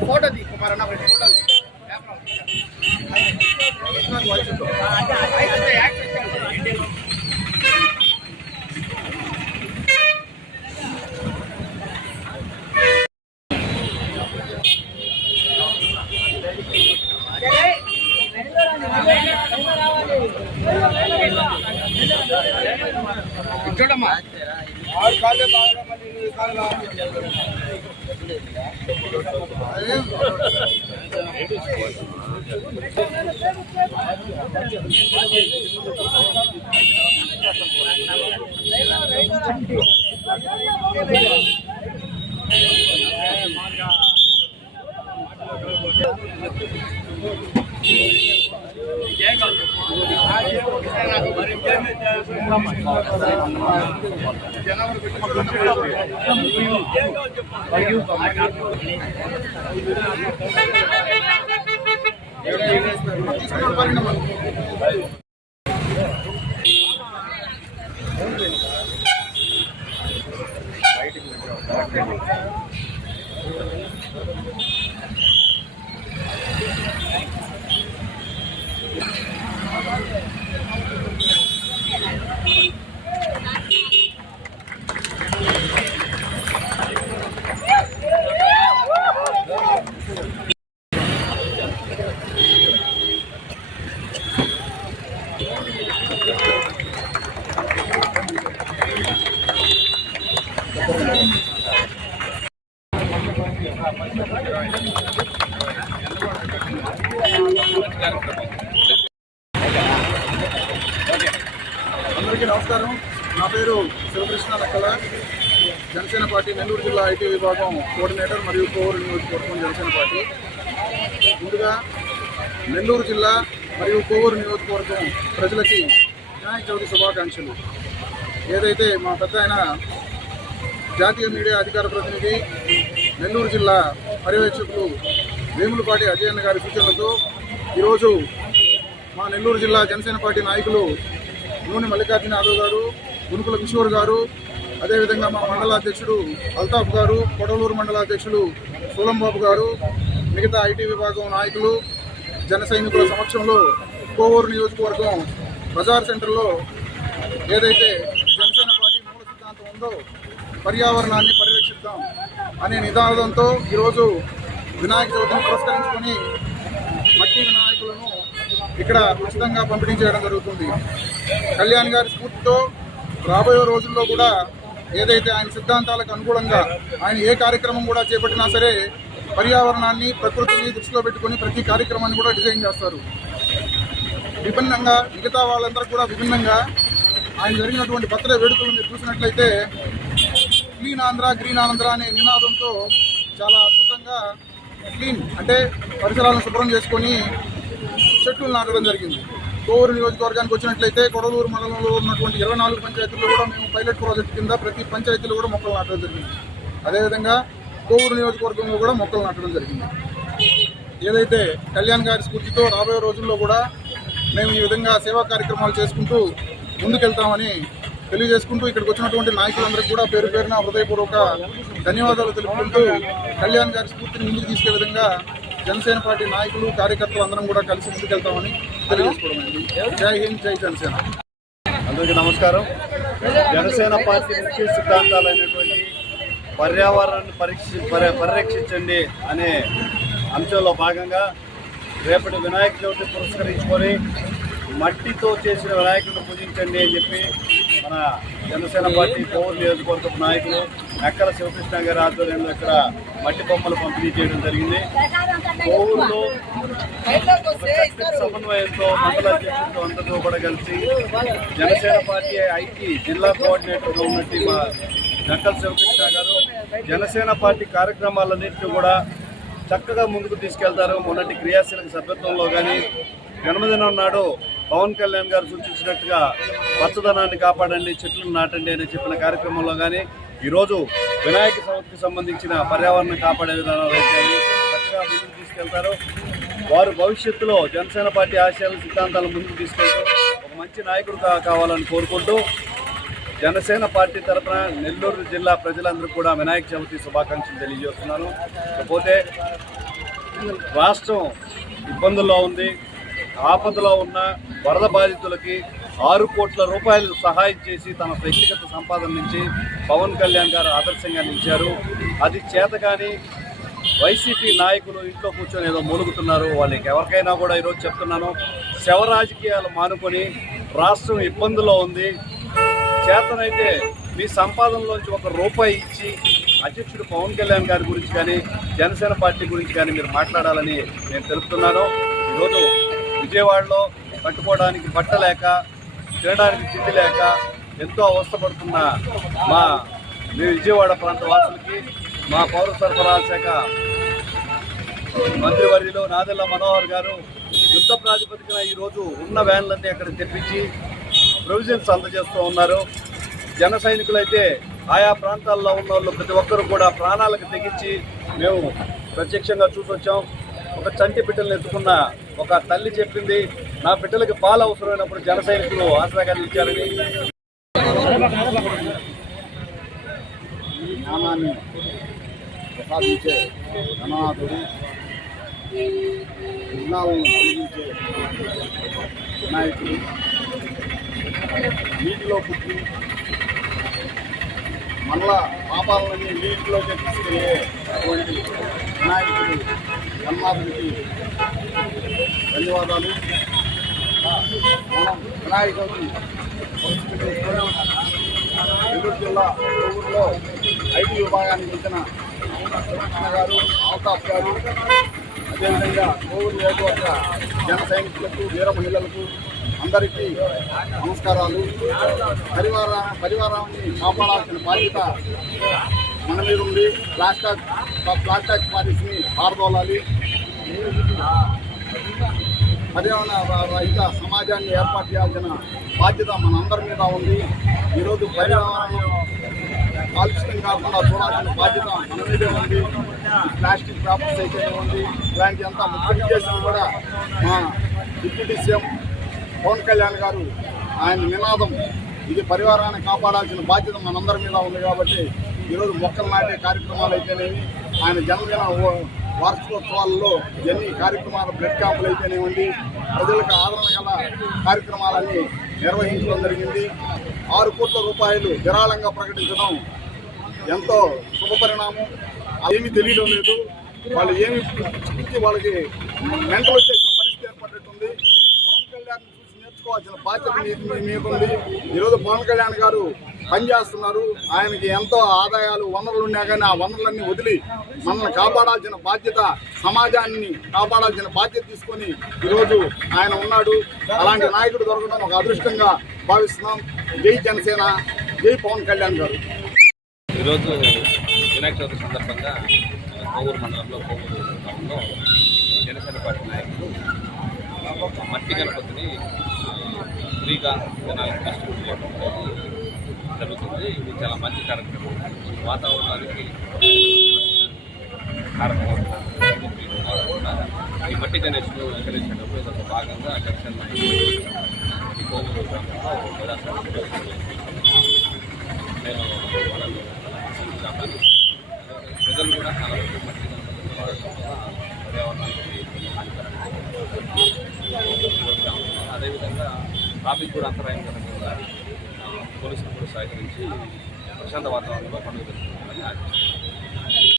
Photo दी Kumar photo చూడమ్మా ఆరు కాళ్ళే బాగా మళ్ళీ కాళ్ళ అందరికీ నమస్కారం. నా పేరు శివకృష్ణ నక్కల. జనసేన పార్టీ నెల్లూరు జిల్లా ఐటీ విభాగం కోఆర్డినేటర్ మరియు కోవూరు నియోజకవర్గం జనసేన పార్టీ. ముందుగా నెల్లూరు జిల్లా మరియు కోవూరు నియోజకవర్గం ప్రజలకి వినాయక చవితి శుభాకాంక్షలు. ఏదైతే మా పెద్ద ఆయన జాతీయ మీడియా అధికార ప్రతినిధి నెల్లూరు జిల్లా పర్యవేక్షకులు వేములపాటి అజయన్న గారి సూచనలతో ఈరోజు మా నెల్లూరు జిల్లా జనసేన పార్టీ నాయకులు నూనె మల్లికార్జున యాదవ్ గారు, గునుకుల కిషోర్ గారు, అదేవిధంగా మా మండలాధ్యక్షుడు అల్తాఫ్ గారు, కొడవలూరు మండలాధ్యక్షుడు సోలంబాబు గారు, మిగతా ఐటీ విభాగం నాయకులు, జన సైనికుల సమక్షంలో కోవూరు నియోజకవర్గం బజార్ సెంటర్లో ఏదైతే జనసేన పార్టీ మూల సిద్ధాంతం ఉందో పర్యావరణాన్ని పరిరక్షిద్దాం అనే నినాదంతో ఈరోజు వినాయక చవితిని పురస్కరించుకొని మట్టి వినాయకులను ఇక్కడ ఉచితంగా పంపిణీ చేయడం జరుగుతుంది. కళ్యాణ్ గారి స్ఫూర్తితో రాబోయే రోజుల్లో కూడా ఏదైతే ఆయన సిద్ధాంతాలకు అనుగుణంగా ఆయన ఏ కార్యక్రమం కూడా చేపట్టినా సరే పర్యావరణాన్ని, ప్రకృతిని దృష్టిలో పెట్టుకుని ప్రతి కార్యక్రమాన్ని కూడా డిజైన్ చేస్తారు. విభిన్నంగా మిగతా వాళ్ళందరూ కూడా విభిన్నంగా ఆయన జరిగినటువంటి బర్త్డే వేడుకలు మీరు చూసినట్లయితే క్లీన్ ఆంధ్ర, గ్రీన్ ఆంధ్ర అనే నినాదంతో చాలా అద్భుతంగా క్లీన్ అంటే పరిసరాలను శుభ్రం చేసుకొని చెట్లు నాటడం జరిగింది. కోవూరు నియోజకవర్గానికి వచ్చినట్లయితే కొడవలూరు మండలంలో ఉన్నటువంటి 24 పంచాయతీల్లో కూడా మేము పైలట్ ప్రాజెక్ట్ కింద ప్రతి పంచాయతీలో కూడా మొక్కలు నాటడం జరిగింది. అదేవిధంగా కోవూరు నియోజకవర్గంలో కూడా మొక్కలు నాటడం జరిగింది. ఏదైతే కళ్యాణ్ గారి స్ఫూర్తితో రాబోయే రోజుల్లో కూడా మేము ఈ విధంగా సేవా కార్యక్రమాలు చేసుకుంటూ ముందుకెళ్తామని తెలియజేసుకుంటూ ఇక్కడికి వచ్చినటువంటి నాయకులందరికీ కూడా పేరు పేరున హృదయపూర్వక ధన్యవాదాలు తెలుపుకుంటూ కళ్యాణ్ గారి స్ఫూర్తిని ముందుకు తీసుకే విధంగా జనసేన పార్టీ నాయకులు, కార్యకర్తలు అందరం కూడా కలిసి ముందుకెళ్తామని తెలియజేసుకోవడం. జై హింద్, జై జనసేన. అందరికీ నమస్కారం. జనసేన పార్టీ ముఖ్య సిద్ధాంతాలైనటువంటి పర్యావరణాన్ని పరిరక్షించండి అనే అంశంలో భాగంగా రేపటి వినాయక చవితి పురస్కరించుకొని మట్టితో చేసిన వినాయకుడిని పూజించండి అని చెప్పి మన జనసేన పార్టీ కోవూరు నియోజకవర్గ నాయకులు నక్కల శివకృష్ణ గారి ఆధ్వర్యంలో ఇక్కడ మట్టి బొమ్మలు పంపిణీ చేయడం జరిగింది. కోవూరులో సమన్వయంతో మండలాధ్యక్షులతో అందరితో కూడా కలిసి జనసేన పార్టీ ఐటీ జిల్లా కోఆర్డినేటర్గా ఉన్నట్టు మా నక్కల శివకృష్ణ గారు జనసేన పార్టీ కార్యక్రమాలన్నింటినీ కూడా చక్కగా ముందుకు తీసుకెళ్తారు. మొన్నటి క్రియాశీలక సభ్యత్వంలో కానీ జన్మదినం నాడు పవన్ కళ్యాణ్ గారు సూచించినట్టుగా పచ్చదనాన్ని కాపాడండి, చెట్లను నాటండి అని చెప్పిన కార్యక్రమంలో కానీ ఈరోజు వినాయక చవితికి సంబంధించిన పర్యావరణం కాపాడే విధానాలు అయితే చక్కగా ముందుకు తీసుకెళ్తారు. వారు భవిష్యత్తులో జనసేన పార్టీ ఆశయాల సిద్ధాంతాలను ముందుకు తీసుకెళ్తూ ఒక మంచి నాయకుడు కావాలని కోరుకుంటూ జనసేన పార్టీ తరఫున నెల్లూరు జిల్లా ప్రజలందరూ కూడా వినాయక చవితి శుభాకాంక్షలు తెలియజేస్తున్నాను. ఇకపోతే రాష్ట్రం ఇబ్బందుల్లో ఉంది. ఆపదలో ఉన్న వరద బాధితులకి 6 కోట్ల రూపాయలు సహాయం చేసి తన వ్యక్తిగత సంపాదన నుంచి పవన్ కళ్యాణ్ గారు ఆదర్శంగా నిలిచారు. అది చేతగాని వైసీపీ నాయకులు ఇంట్లో కూర్చొని ఏదో మూలుగుతున్నారు. వాళ్ళకి ఎవరికైనా కూడా ఈరోజు చెప్తున్నాను, శవ రాజకీయాలు మానుకొని రాష్ట్రం ఇబ్బందుల్లో ఉంది. చేతనైతే మీ సంపాదనలోంచి 1 రూపాయి ఇచ్చి అధ్యక్షుడు పవన్ కళ్యాణ్ గారి గురించి కానీ జనసేన పార్టీ గురించి కానీ మీరు మాట్లాడాలని నేను తెలుపుతున్నాను. ఈరోజు విజయవాడలో కట్టుకోవడానికి బట్ట లేక, తినడానికి తిండి లేక ఎంతో అవస్థపడుతున్న మా విజయవాడ ప్రాంత వాసులకి మా పౌర సరఫరాల శాఖ మంత్రివర్యులు నాదెళ్ల మనోహర్ గారు యుద్ధ ప్రాతిపదికన ఈరోజు ఉన్న వ్యాన్లన్నీ అక్కడ తెప్పించి ప్రొవిజన్స్ అందజేస్తూ ఉన్నారు. జన సైనికులైతే ఆయా ప్రాంతాల్లో ఉన్న వాళ్ళు ప్రతి ఒక్కరు కూడా ప్రాణాలకు తెగించి మేము ప్రత్యక్షంగా చూసొచ్చాం. ఒక చంటి బిడ్డలను ఎత్తుకున్న ఒక తల్లి చెప్పింది, నా బిడ్డలకి పాలు అవసరమైనప్పుడు జన సైనికులు ఆసరాగా నిలిచారని. జ్ఞానాన్ని ప్రసాదించే గణనాథుడు, విఘ్నాలను కలిగించే వినాయకుడు, నీటిలో పుట్టి మళ్ళా పాపాలని నీటిలోకి తీసుకెళ్ళే అటువంటి వినాయకుడు గణనాథుడికి ధన్యవాదాలు. మనం వినాయక చవితి నెల్లూరు జిల్లా కోవూరులో ఐటీ విభాగానికి చెందిన కృష్ణ గారు, ఆల్తాఫ్ గారు, అదేవిధంగా కోవూరు నియోజకవర్గ జన సైనికులకు, వీర మహిళలకు అందరికీ నమస్కారాలు. పరివారాన్ని కాపాడాల్సిన బాధ్యత మన మీద ఉంది. ప్లాస్టిక్ పాలిసీని పారదోలాలి. పర్యావరణ రహిత సమాజాన్ని ఏర్పాటు చేయాల్సిన బాధ్యత మనందరి మీద ఉంది. ఈరోజు పర్యావరణం కాలుష్యం కాకుండా చూడాల్సిన బాధ్యత మన మీదే ఉంది. ప్లాస్టిక్ పేపర్స్ అయితే ఉంది. ఇలాంటి అంతా ముఖ్య ఉద్దేశం కూడా మా డిప్యూటీ సీఎం పవన్ కళ్యాణ్ గారు ఆయన నినాదం, ఇది పరివారాన్ని కాపాడాల్సిన బాధ్యత మనందరి మీద ఉంది. కాబట్టి ఈరోజు మొక్కలు నాటే కార్యక్రమాలు అయితేనేవి, ఆయన జన్మదిన వార్షికోత్సవాలలో ఎన్ని కార్యక్రమాలు, బ్లడ్ క్యాంపులు అయితేనేవ్వండి, ప్రజలకు ఆదరణ గల కార్యక్రమాలన్నీ నిర్వహించడం జరిగింది. 6 కోట్ల రూపాయలు విరాళంగా ప్రకటించడం ఎంతో శుభపరిణామం. అదేమీ తెలియడం లేదు. వాళ్ళు ఏమి వాళ్ళకి మెంటల్ వచ్చేసిన పరిస్థితి ఏర్పడేటుంది. పవన్ కళ్యాణ్ చూసి నేర్చుకోవాల్సిన బాధ్యత మీకుంది. ఈరోజు పవన్ కళ్యాణ్ గారు పనిచేస్తున్నారు. ఆయనకి ఎంతో ఆదాయాలు, వనరులు ఉన్నా కానీ ఆ వనరులన్నీ వదిలి మనల్ని కాపాడాల్సిన బాధ్యత, సమాజాన్ని కాపాడాల్సిన బాధ్యత తీసుకొని ఈరోజు ఆయన ఉన్నాడు. అలాంటి నాయకుడు దొరకడం ఒక అదృష్టంగా భావిస్తున్నాం. జై జనసేన, జై పవన్ కళ్యాణ్ గారు. ఈరోజు వినాయక చవితి సందర్భంగా కోవూరు మండలంలో కోవూరు గ్రామంలో జనసేన పార్టీ నాయకులు మట్టి గణపతిని ఫ్రీగా జనాలకు డిస్ట్రిబ్యూట్ చేయడం జరుగుతుంది. ఇది చాలా మంచి కార్యక్రమం. వాతావరణానికి ఈ మట్టి గణేష్ను విక్రయించడంలో ఇదొక భాగంగా జనసేన ఈ కోవూరు గ్రామంలో నేను వాళ్ళని ప్రజలు కూడా చాలా మట్టి పర్యావరణానికి అదేవిధంగా ట్రాఫిక్ కూడా అంతరాయం కలగకుండా పోలీసులు కూడా సహకరించి ప్రశాంత వాతావరణంలో పండుగ జరుగుతుందని ఆశిస్తున్నాను.